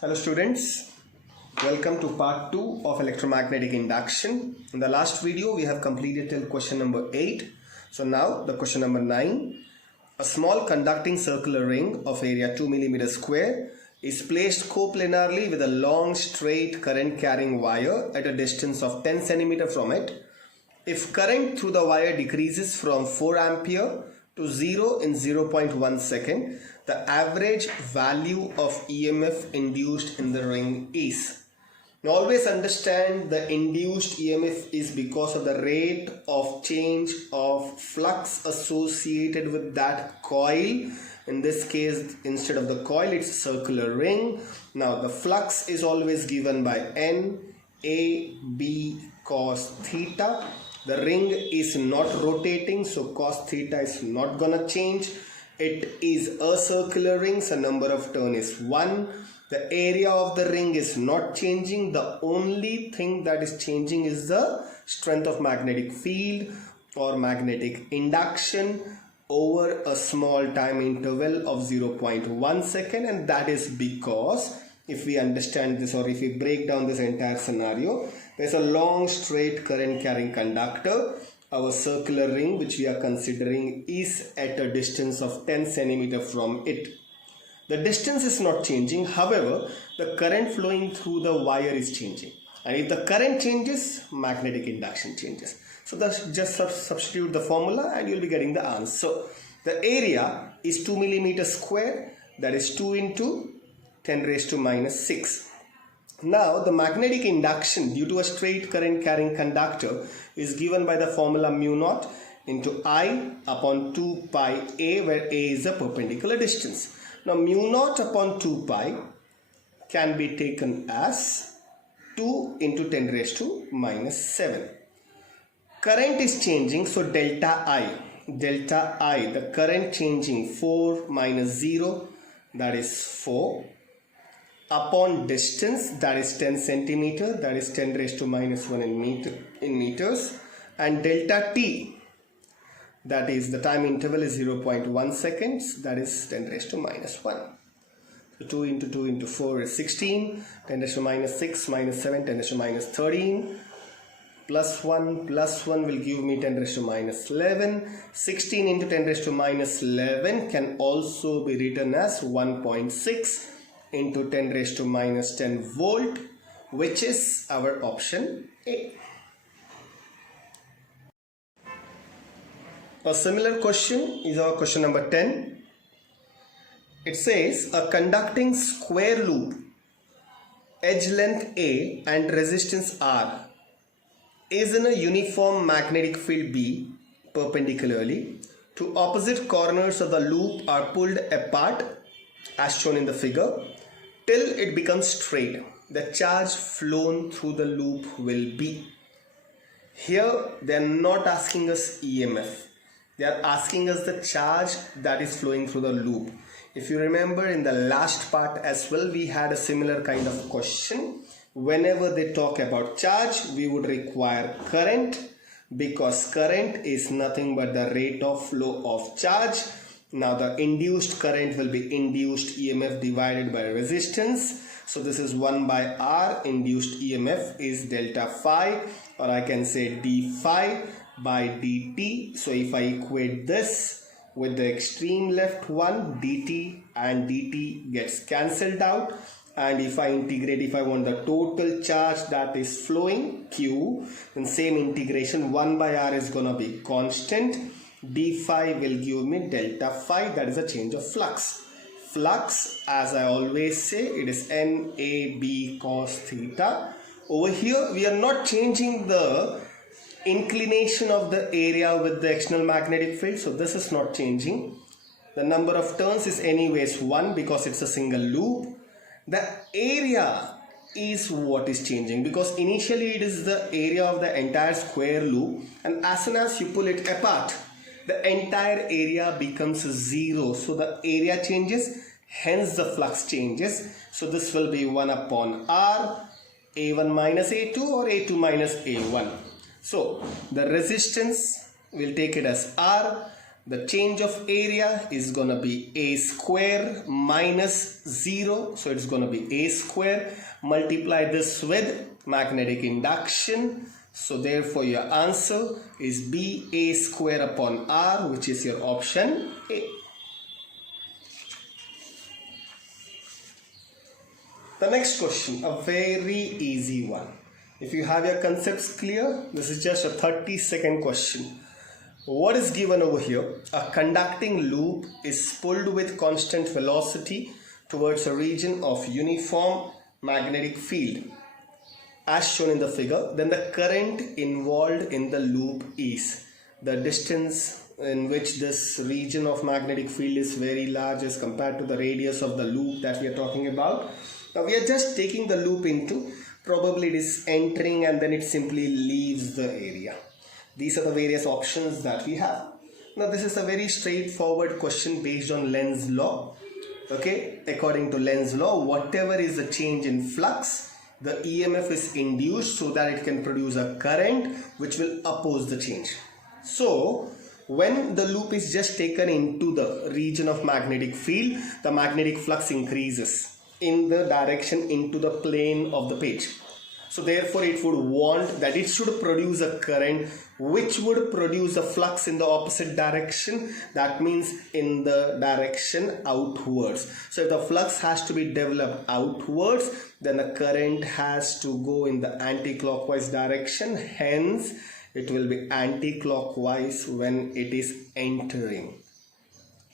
Hello students, welcome to part 2 of electromagnetic induction. In the last video we have completed till question number 8. So now the question number 9. A small conducting circular ring of area 2 mm square is placed coplanarly with a long straight current carrying wire at a distance of 10 cm from it. If current through the wire decreases from 4 ampere to 0 in 0.1 second, the average value of EMF induced in the ring is. Now always understand the induced EMF is because of the rate of change of flux associated with that coil. In this case, instead of the coil, it's a circular ring. Now the flux is always given by N A B cos theta. The ring is not rotating, so cos theta is not gonna change. It is a circular ring, so number of turn is 1. The area of the ring is not changing. The only thing that is changing is the strength of magnetic field or magnetic induction over a small time interval of 0.1 second, and that is because if we understand this, or if we break down this entire scenario, there's a long straight current carrying conductor. Our circular ring, which we are considering, is at a distance of 10 cm from it. The distance is not changing, however, the current flowing through the wire is changing. And if the current changes, magnetic induction changes. So just substitute the formula and you'll be getting the answer. So the area is 2 mm square, that is 2 into 10 raised to minus 6. Now the magnetic induction due to a straight current carrying conductor is given by the formula mu naught into I upon 2 pi A, where A is the perpendicular distance. Now mu naught upon 2 pi can be taken as 2 into 10 raised to minus 7. Current is changing, so delta I, the current changing 4 minus 0, that is 4. Upon distance, that is 10 centimeter, that is 10 raised to minus 1 in meters, and delta t, that is the time interval is 0.1 seconds, that is 10 raised to minus 1. So 2 into 2 into 4 is 16, 10 raised to minus 6 minus 7, 10 raised to minus 13, plus 1 will give me 10 raised to minus 11. 16 into 10 raised to minus 11 can also be written as 1.6 into 10 raised to minus 10 volt, which is our option A. A similar question is our question number 10. It says a conducting square loop, edge length A and resistance R is in a uniform magnetic field B perpendicularly. Two opposite corners of the loop are pulled apart as shown in the figure till it becomes straight. The charge flown through the loop will be. Here they are not asking us EMF. They are asking us the charge that is flowing through the loop. If you remember in the last part as well, we had a similar kind of question. Whenever they talk about charge, we would require current, because current is nothing but the rate of flow of charge. Now the induced current will be induced EMF divided by resistance. So this is 1 by R. Induced EMF is delta phi, or I can say d phi by dt. So if I equate this with the extreme left one, dt and dt gets cancelled out. And if I integrate, if I want the total charge that is flowing, Q, then same integration, 1 by R is gonna be constant. D phi will give me delta phi, that is a change of flux. Flux, as I always say, it is NAB cos theta. Over here, we are not changing the inclination of the area with the external magnetic field, so this is not changing. The number of turns is anyways 1 because it's a single loop. The area is what is changing, because initially it is the area of the entire square loop, and as soon as you pull it apart, the entire area becomes 0. So the area changes, hence the flux changes. So this will be 1 upon R, A1 minus A2 or A2 minus A1. So the resistance, we'll take it as R. the change of area is going to be a square minus 0. So it's going to be a square. Multiply this with magnetic induction. So therefore your answer is B, a square upon R, which is your option A. The next question, a very easy one. If you have your concepts clear, this is just a 30-second question. What is given over here? A conducting loop is pulled with constant velocity towards a region of uniform magnetic field, as shown in the figure. Then the current involved in the loop is the distance in which this region of magnetic field is very large as compared to the radius of the loop that we are talking about. Now we are just taking the loop into, probably it is entering and then it simply leaves the area. These are the various options that we have. Now this is a very straightforward question based on Lenz Law. Okay, according to Lenz Law, whatever is the change in flux, the EMF is induced so that it can produce a current which will oppose the change. So when the loop is just taken into the region of magnetic field, the magnetic flux increases in the direction into the plane of the page. So therefore it would want that it should produce a current which would produce a flux in the opposite direction. That means in the direction outwards. So if the flux has to be developed outwards, then the current has to go in the anti-clockwise direction. Hence it will be anti-clockwise when it is entering.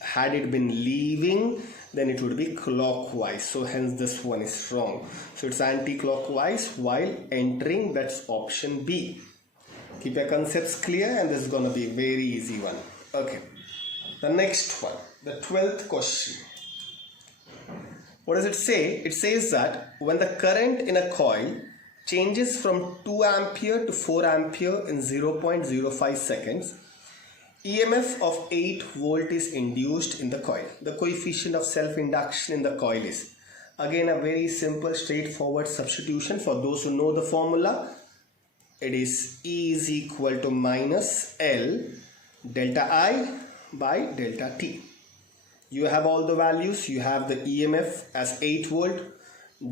Had it been leaving, then it would be clockwise. So hence this one is wrong. So it's anti-clockwise while entering. That's option B. Keep your concepts clear and this is going to be a very easy one. Okay. The next one, the 12th question. What does it say? It says that when the current in a coil changes from 2 ampere to 4 ampere in 0.05 seconds, EMF of 8 volt is induced in the coil. The coefficient of self-induction in the coil is, again, a very simple straightforward substitution. For those who know the formula, it is E is equal to minus L delta I by delta T. You have all the values. You have the EMF as 8 volt.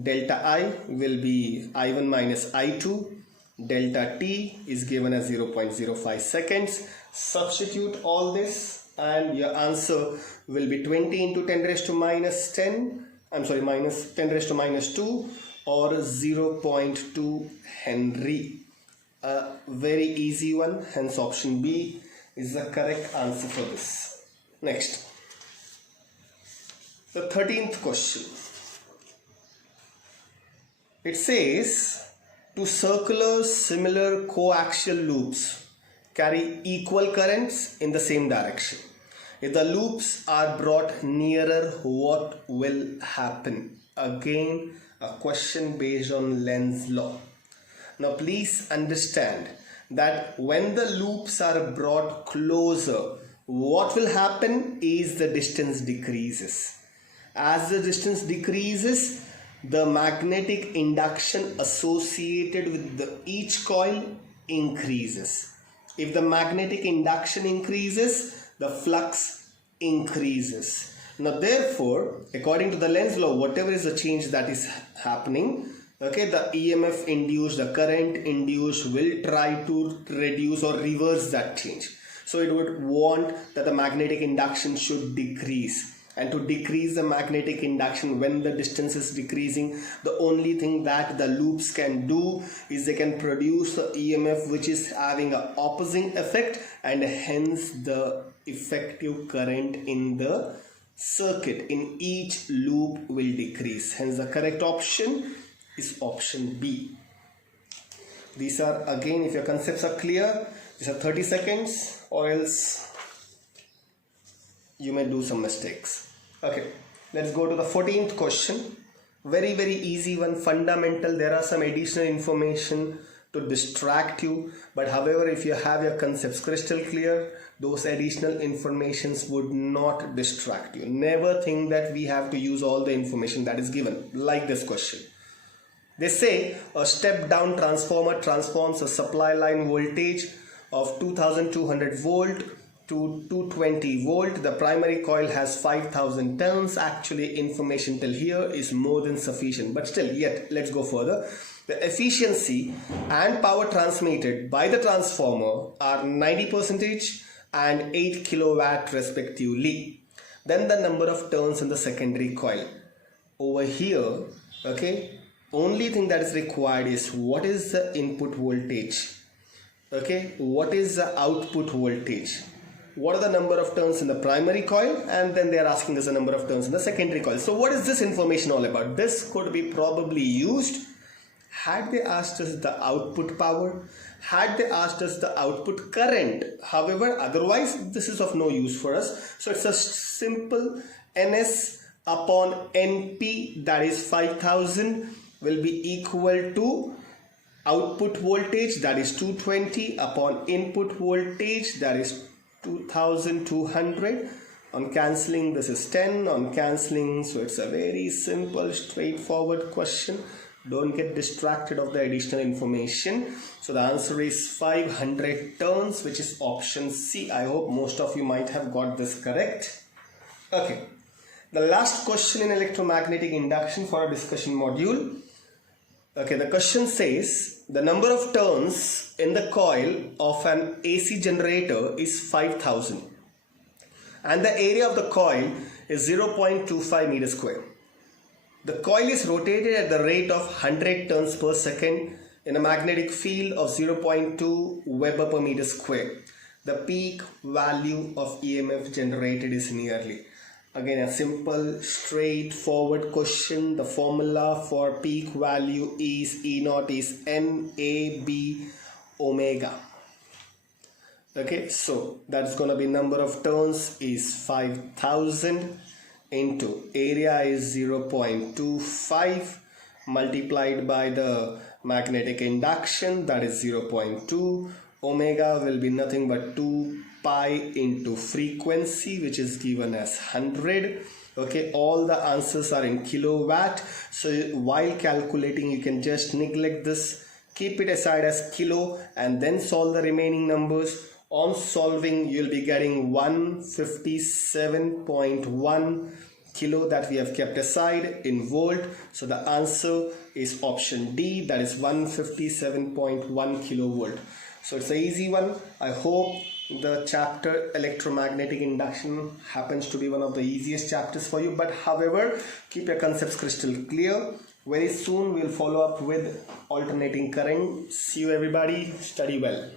Delta I will be I1 minus I2. Delta T is given as 0.05 seconds. Substitute all this and your answer will be 20 into 10 raised to minus 10. I'm sorry, minus 10 raised to minus 2 or 0.2 Henry. A very easy one. Hence option B is the correct answer for this. Next. The 13th question. It says, two circular similar coaxial loops carry equal currents in the same direction. If the loops are brought nearer, what will happen? Again, a question based on Lenz Law. Now please understand that when the loops are brought closer, what will happen is the distance decreases. As the distance decreases, the magnetic induction associated with each coil increases. If the magnetic induction increases, the flux increases. Now therefore, according to the Lenz law, whatever is the change that is happening, okay, the EMF induced, the current induced will try to reduce or reverse that change. So it would want that the magnetic induction should decrease. And to decrease the magnetic induction when the distance is decreasing, the only thing that the loops can do is they can produce the EMF which is having an opposing effect, and hence the effective current in the circuit in each loop will decrease. Hence the correct option is option B. These are, again, if your concepts are clear, these are 30 seconds or else you may do some mistakes. Okay, let's go to the 14th question. Very, very easy one, fundamental. There are some additional information to distract you, but however, if you have your concepts crystal clear, those additional informations would not distract you. Never think that we have to use all the information that is given, like this question. They say a step down transformer transforms a supply line voltage of 2200 volt to 220 volt. The primary coil has 5000 turns. Actually, information till here is more than sufficient, but still, yet let's go further. The efficiency and power transmitted by the transformer are 90% and 8 kilowatt respectively. Then the number of turns in the secondary coil. Over here, okay, only thing that is required is what is the input voltage, okay, what is the output voltage, what are the number of turns in the primary coil, and then they are asking us the number of turns in the secondary coil. So what is this information all about? This could be probably used had they asked us the output power, had they asked us the output current. However, otherwise this is of no use for us. So it's a simple NS upon NP, that is 5000, will be equal to output voltage, that is 220, upon input voltage, that is 2200. On cancelling, this is 10 on cancelling. So it's a very simple, straightforward question. Don't get distracted of the additional information. So the answer is 500 turns, which is option C. I hope most of you might have got this correct. Okay. The last question in electromagnetic induction for our discussion module. Okay, the question says the number of turns in the coil of an AC generator is 5000 and the area of the coil is 0.25 meter square. The coil is rotated at the rate of 100 turns per second in a magnetic field of 0.2 Weber per meter square. The peak value of EMF generated is nearly. Again, a simple, straightforward question. The formula for peak value is E0 is NAB omega. Okay, so that's going to be number of turns is 5000 into area is 0.25 multiplied by the magnetic induction, that is 0.2. Omega will be nothing but 2 pi into frequency, which is given as 100. Okay, all the answers are in kilowatt. So while calculating, you can just neglect this, keep it aside as kilo, and then solve the remaining numbers. On solving, you'll be getting 157.1 kilo that we have kept aside in volt. So the answer is option D, that is 157.1 kilovolt. So it's an easy one. I hope the chapter electromagnetic induction happens to be one of the easiest chapters for you, but however, keep your concepts crystal clear. Very soon we'll follow up with alternating current. See you everybody. Study well.